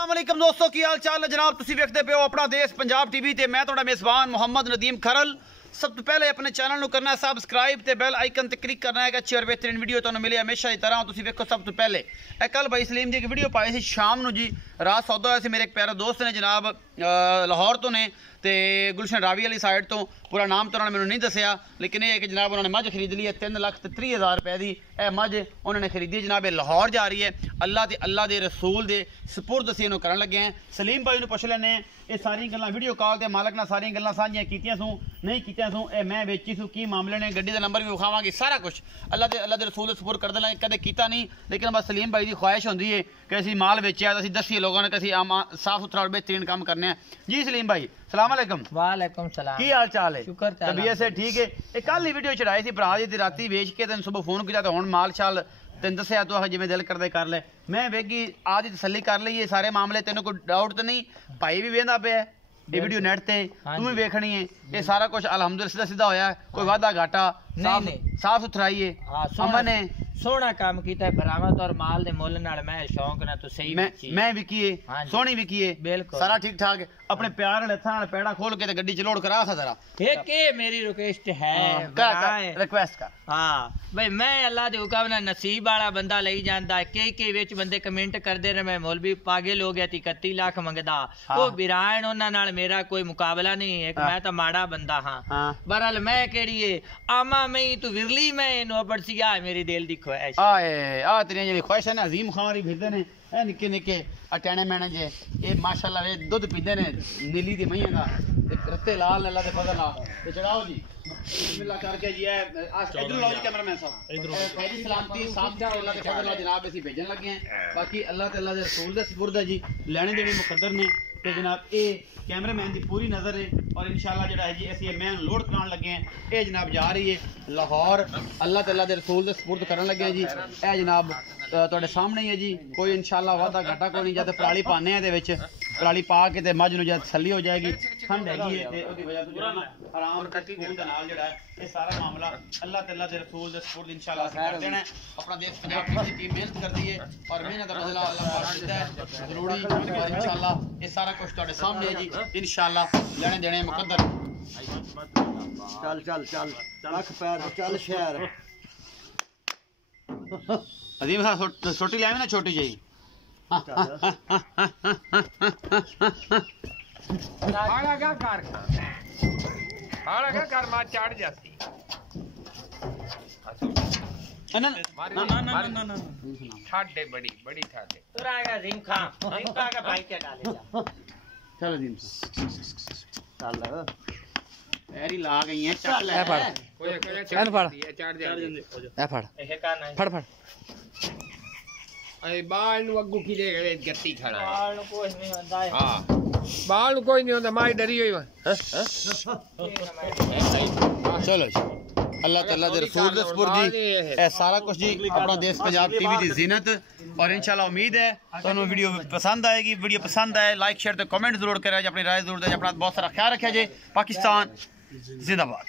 अस्सलाम वालेकुम दोस्तों की हाल चाल है जनाब। तुसी वेखदे पे हो अपना देश पंजाब टीवी ते मैं तुहाडा मेज़बान मोहम्मद नदीम खरल। सब तो पहले अपने चैनल करना है सबसक्राइब ते बैल आइकन ते क्लिक करना है कि अच्छी और बेहतरीन वीडियो तुहानू मिले हमेशा की तरह। तुसी वेखो सब तो पहले कल भाई सलीम जी की वीडियो पाई सी शाम नू जी, रात सौदा होया सी। मेरे एक प्यारा दोस्त ने जनाब लाहौर तो ने ते गुलशन रावी वाली साइड तो, पूरा नाम तो उन्होंने मैंने नहीं दसिया, लेकिन यह है कि जनाब उन्होंने मझ खरीद ली है 3,30,000 रुपए की। यह मझ उन्होंने खरीदी जनाब, ये लाहौर जा रही है। अल्लाह के रसूल के सपुर्द असीं इहनूं करन लगे हैं। सलीम भाई नूं पुछ लैने ये सारी गल्लां वीडियो कॉल ते मालक नाल सारी गल्लां साझियां कीतियां सूं नहीं कीतियां सूं, ए मैं बेची सूं की मामले ने, गड्डी का नंबर भी विखावांगे, सारा कुछ अल्लाह के रसूल के सपुर्द कर देना। कदे कीता नहीं, लेकिन बस सलीम भाई की ख्वाहिश होंदी है कि असीं माल बेचिया तो असीं दसीए लोगों ने कि असीं साफ सुथरा और बेहतरीन काम करने हैं जी। सलीम भाई सलाम अलैकुम। वालेकुम सलाम। की हाल चाल है? शुक्र तबीयत से ठीक है? एक कल ही वीडियो चढ़ाई थी भरा दी, राती बेच के तेन सुबह फोन किया तो हुण माल शाल तेन दसिया तो जिवें दिल करदे कर ले। मैं वेगी आज ही तसल्ली कर ली है सारे मामले, तेन कोई डाउट तो नहीं? भाई भी वेंदा पे ये वीडियो नेट ते तू भी वेखनी है। ये सारा कुछ अल्हम्दुलिल्लाह सीधा सीधा होया, कोई वादा घाटा साफ सुथराई है, अमन है, सोहना काम कीता है। बरामद और माल दे मुल नाल मैं शौक ना तो सही मैं विकी है, सोहनी विकी है, बिल्कुल सारा ठीक ठाक है। अपने प्यार नाल हत्थां नाल पैड़ा खोल के ते गड्डी च लोड करा सा जरा। एक मेरी रिक्वेस्ट है, रिक्वेस्ट कर। हाँ भाई, मैं अल्लाह दे हुक्म नाल नसीब वाला बंदा लई जांदा है। कई विच बंदे कमेंट करदे ने मैं मौलवी पागल हो गया 31 लाख मंगदा। ओ बिरान उन्हां नाल मेरा कोई मुकाबला नहीं है, मैं तो माड़ा बंदा हां। बहरहाल मैं केड़ी है आमा मैं तू विरली मैं नो बड़सिया मेरी दिल दी ख्वाहिश आ तेरी जेडी ख्वाहिश है ना, अजीम खान ही फिरदे ने ए निक्के निक्के अटैने मैने जे ये माशाल्लाह वे दूध पींदे ने नीली दी मईयां दा ते रत्ते लाल अल्लाह दे फजल नाल ते चढ़ाओ जी बिस्मिल्लाह करके जी। इधर लाओ जी कैमरामैन साहब, इधर खैरी सलामती साफ अल्लाह दे फजल नाल जनाब असीं भेजन लगे हैं। बाकी अल्लाह ते अल्लाह दे रसूल दे सपुर्द है जी, लेने देने मुकद्दर ने ते जनाब ये कैमरामैन की पूरी नज़र है। और इंशाल्लाह जो है जी असीं मैं लोड कराने लगे हैं। ये जनाब जा रही है लाहौर, अल्लाह ते अल्लाह दे रसूल दे सपुर्द करन लगे हैं जी। ये जनाब तुहाडे सामने ही है जी, कोई इंशाल्लाह वादा घाटा कोई नहीं। जब पराली पाने हैं दे पराली पा के ते मझ नूं जद तसल्ली हो जाएगी, ठंड हैगी है ते ओदी वजह तो जो आराम करके खून दे नाल जेड़ा है ये सारा मामला अल्लाह ते अल्लाह दे रसूल दे सपुर्द इंशाल्लाह असीं कर देना है। अपना देश पंजाब की टीम मेहनत करती है और मेहनत दा बदला अल्लाह पाक देता है जरूरी। और इंशाल्लाह ये सारा कुछ तुहाडे सामने है जी, इंशाल्लाह लेने देने मुकद्दर। चल चल चल लख पैर चल शहर अजीम साहब छोटी ले ना, छोटी जी कर मार चढ़ जाती ठाडे बड़ी बड़ी ठाडे तू आएगा जिम का भाई क्या डालेगा। चल अजीम चल पैरी ला गई है, चल ले कोई चढ़ जाती ए फड़ फड़ फड़ अरे बाल नु अग्गू की ले गए गत्ती खड़ा है। बाल नु कोई नहीं होता है। हां बाल नु कोई नहीं होता, माई डरी हुई है। चलो जी अल्लाह ताला दे रसूल दे सपुर्द जी ए सारा कुछ जी अपना देश पंजाब टीवी दी जीनत। और इंशाल्लाह उम्मीद है तुहानू वीडियो पसंद आएगी। वीडियो पसंद आए लाइक शेयर ते कमेंट जरूर करें, अपनी राय जरूर दें, अपना बहुत सारा ख्याल रखिए जी। पाकिस्तान जिंदाबाद।